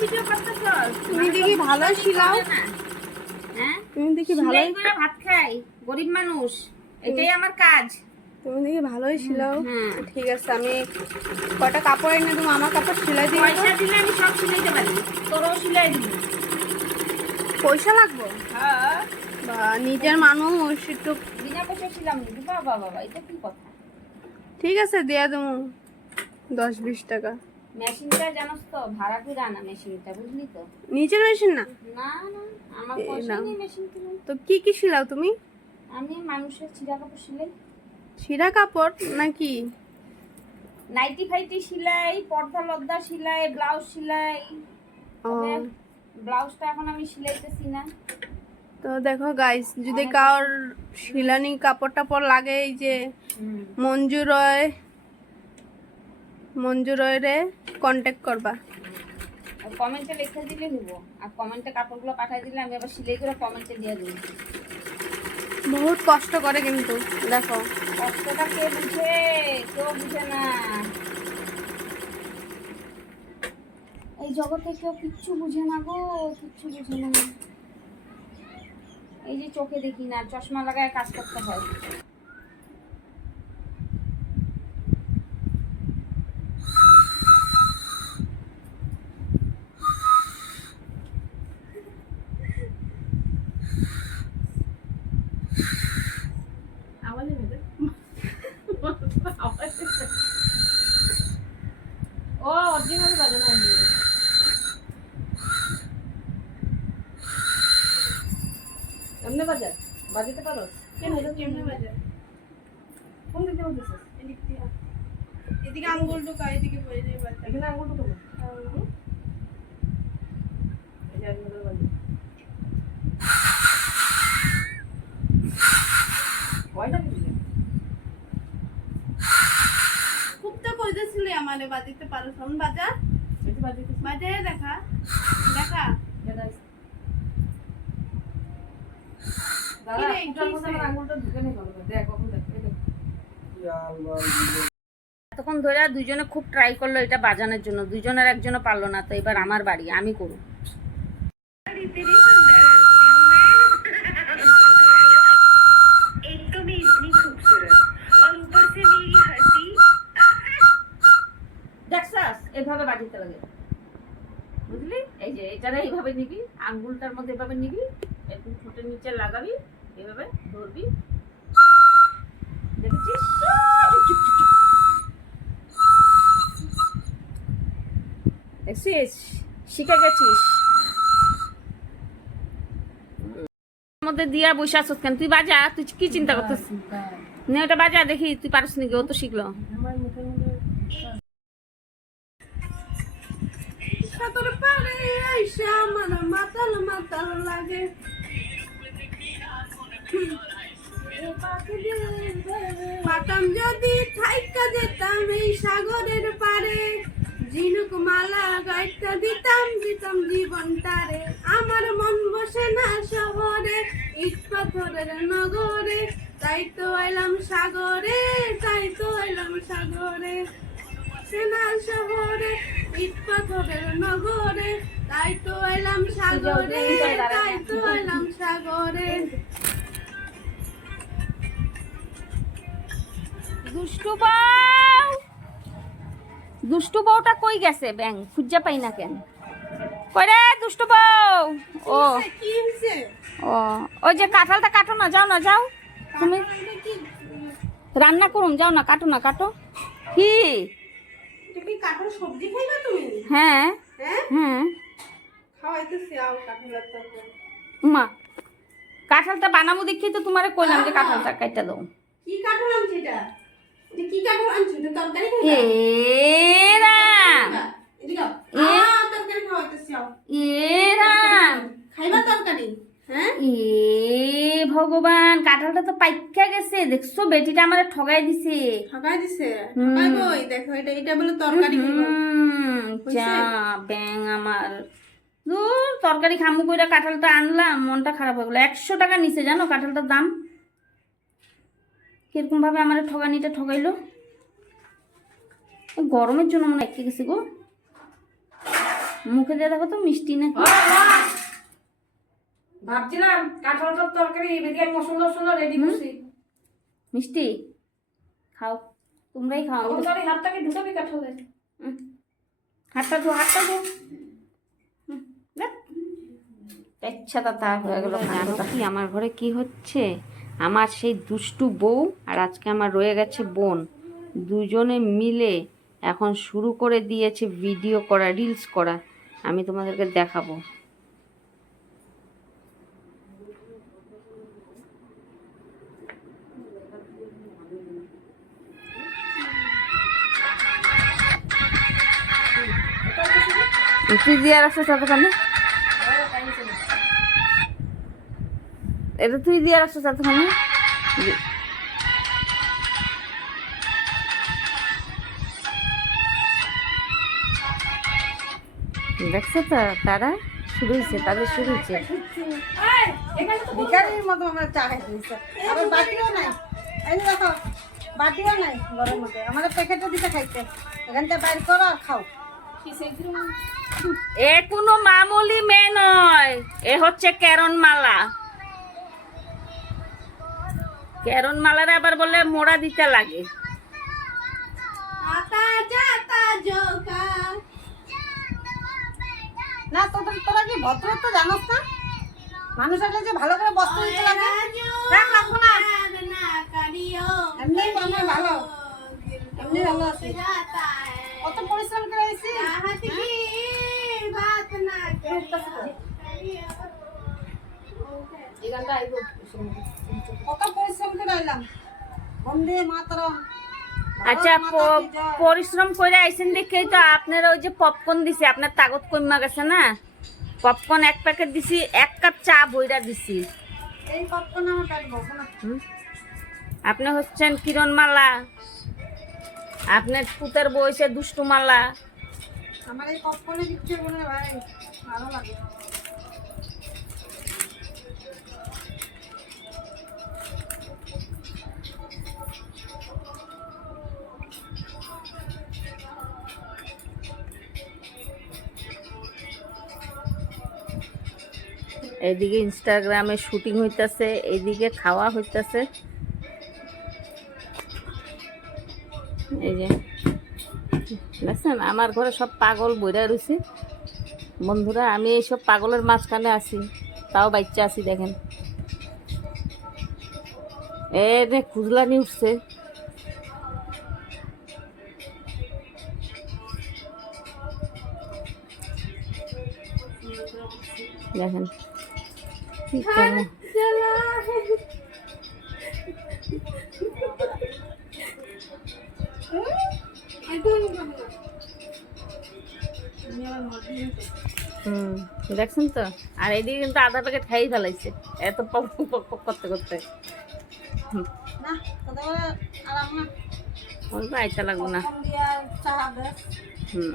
Video করতেছ তুমি দেখি ভালো শিলাও। হ্যাঁ? তুমি দেখি ভালোই করে ভাত খাই গরিব মানুষ এটাই আমার কাজ। তুমি দেখি ভালোই শিলাও। হুম। ঠিক আছে আমি কটা কাপড় এনে দেবো আমার কাপড় সেলাই দিয়ে পয়সা দিলে আমি সব সিলাইতে পারি তোরও সিলাই দিবি। পয়সা লাগবো? হ্যাঁ। বা নিজের মানুষ একটু বিনা পয়সা ছিলাম বাবা বাবা এটা কি কথা? ঠিক আছে দিয়ে দেবো দশ বিশ টাকা। মেশিনটা জানোস তো ভাড়া করে আনা মেশিনটা বুঝলি তো? নিজের মেশিন না? না না আমার পয়সা নেই মেশিন কিনে তো কি কি শিলাও তুমি? আমি মানুষের চিরা কাপড় সিলাই ছিঁড়া কাপড় নাকি? নাইটি ফাইটি সিলাই পর্দা লদ্দা সিলাই ব্লাউজ সিলাই ব্লাউজটা এখন আমি সিলাইতেছি না। তো দেখো গাইস যদি কার শিলানি কাপড় টাপড় লাগে এই যে মঞ্জু রয় মঞ্জু রয় রে কন্ট্যাক্ট করবা। আর কমেন্টে লিখে দিলে নিব। আর কমেন্টে কাপড়গুলো পাঠিয়ে দিলে আমি আবার সিলাই করে কমেন্টে দিয়ে দিই বহুত কষ্ট করে কিন্তু দেখো। কষ্টটা কে বুঝে? কেউ বুঝে না। এই জগতে কেউ কিচ্ছু বুঝে না গো কিচ্ছু বুঝে না। এই যে চোখে দেখি না চশমা লাগায় কাজ করতে হয়। বাজাতে পারো? কেমনে বাজার কোন দিকে বলতেছিস এদিকে আঙ্গুল ঢুকা এদিকে পড়ে যাবে বাচ্চা এখানে আঙুল ঢুকো এই কয়টা দিলে খুব তো কইতেছিলি আমারে বাজিতে পারো। বাজা বাজাতে বাজে দেখা। দেখা। দাদা কি রে, এটার কি মধ্যে হইছে? আমার আঙুলটা ঢুকে নেই ভালো করে দেখ কখন দেখ এই দেখ। তখন ধরে দুজনে খুব ট্রাই করল এটা বাজানোর জন্য দুজনের একজন পারল না তো এবার আমার বাড়ি আমি করু দেখছাস? এভাবে বাজিতে লাগে। বুঝলি? এই যে এটারে এইভাবে নিবি আঙ্গুলটার মধ্যে এভাবে নিবি একটু ঠোঁটের নিচে লাগাবি এভাবে ধরবি। দেখেছিস? দেখছিস শিখে গেছিস? মধ্যে দিয়া বসে আসছ কেন? তুই বাজা তুই কি চিন্তা করতেছিস? নে ওটা বাজা দেখি তুই পারস নাকি ও তো শিখলো। সাতর পারে আইসা আমার মাতাল মাতাল লাগে। এই সাগরের পারে ঝিনুক মালা গাইটা দিতাম দিতাম জীবনটারে। আমার মন বসে না শহরে ইট পাথরের নগরে। তাই তো এলাম সাগরে তাই তো এলাম সাগরে। সেনা শহরে ইট পাথরের নগরে। তাই তো এলাম সাগরে তাই তো এলাম সাগরে। দুষ্টু দুষ্টু বউটা কই গেছে? ব্যাং খুঁজা পাই না কেন? করে দুষ্টু বউ? ও। ও ওই যে কাঁঠালটা কাটো না যাও না যাও। তুমি রান্না করুন যাও না কাটো না কাটো। কি? তুমি কাঠল সবজি খাইবা তুমি? হ্যাঁ। হ্যাঁ? খাওয়াইতেছি আও কাঠলের তরকারি মা কাঁঠালটা বানাবো দেখি তো তোমারে কইলাম যে কাঁঠালটা কাইটা দাও। কি কাঠল আনছি এটা? কি কাঠল আনছি? তরকারি এ খাইবা? রাম এদিকে আও। এ? আ, তরকারি খাওয়াইতেছি আও এ রাম খাইবা তরকারি? হ্যাঁ? এ ভগবান কাঁঠালটা তো পাইকা গেছে। দেখছ বেটিটা আমারে ঠগাই দিছে। ঠকাই দিছে? হুম। দেখো এটা এটা বলে তরকারি যা ব্যাং আমার। দূর তরকারি খামু কইরা কাঁঠালটা আনলাম মনটা খারাপ হয়ে গেলো। একশো টাকা নিচে জানো কাঁঠালটার দাম? কীরকম ভাবে আমার ঠগানিটা ঠগাইলো? গরমের জন্য মনে হয় একে গেছি গো। মুখে দিয়ে দেখো তো মিষ্টি না ভাবছিলাম কাঁঠালটার তরকারি এদিকে রেডি করছি। মিষ্টি? খাও। তোমরাই খাও। তোর হাতটাকে ঢুকাবি কাঁঠালে। হাতটা ধো হাতটা ধো। তা হয়ে গেল জানো কি আমার ঘরে কি হচ্ছে? আমার সেই দুষ্টু বউ আর আজকে আমার রয়ে গেছে বোন। দুজনে মিলে এখন শুরু করে দিয়েছে ভিডিও করা রিলস করা। আমি তোমাদেরকে দেখাবো। তুই দিয়ে রাখছিস এতক্ষণে এটা তুই দিয়ে রাখছিস এতক্ষণে দেখছ তো? তারা শুরু হয়েছে তাদের শুরু হয়েছে। ভিখারির মতো আমরা চা খাইতে আবার বাটিও নাই। এই যে দেখো বাটিও নাই ঘরের মধ্যে। আমাদের প্যাকেটে দিতে খাইতে। এখানটা বাইর করো আর খাও। এ কোনো মামুলি মেয়ে নয়। এ হচ্ছে ক্যারন মালা ক্যারন মালার আবার বলে মোড়া দিতে লাগে। না তোদের তোরা কি ভদ্রত্ব জানোস না? মানুষ হলে যে ভালো করে বস্ত্র দিতে লাগে? রাখ রাখব না। এমনি কত পরিশ্রম করে এসেছি কত পরিশ্রম করে এলাম বন্দে মাতরম। আচ্ছা প- পরিশ্রম করে আইসেন দেখেই তো আপনারা ওই যে পপকর্ন দিছি আপনার তাগত কমা গেছে না? পপকর্ন এক প্যাকেট দিছি এক কাপ চা বইরা দিছি? আপনি হচ্ছেন কিরণ মালা আপনার পুতের বয়সে দুষ্টু মালা আমার এই পপকর্নে ভাই ভালো লাগে। এদিকে ইনস্টাগ্রামে শুটিং হইতাছে, এদিকে খাওয়া হইতাছে। এই যে, দেখছেন, আমার ঘরে সব পাগল বইরা রয়েছে বন্ধুরা, আমি এইসব পাগলের মাঝখানে আছি, তাও বাচ্চা আছি, দেখেন। এ রে খুজলানি উঠছে। দেখেন। কি হুম দেখছেন তো? আর এদিকে কিন্তু আধা প্যাকেট খাই ফেলাইছে। এত পক পক পক পক করতে করতে। ওই আইতা লাগবো না। হুম।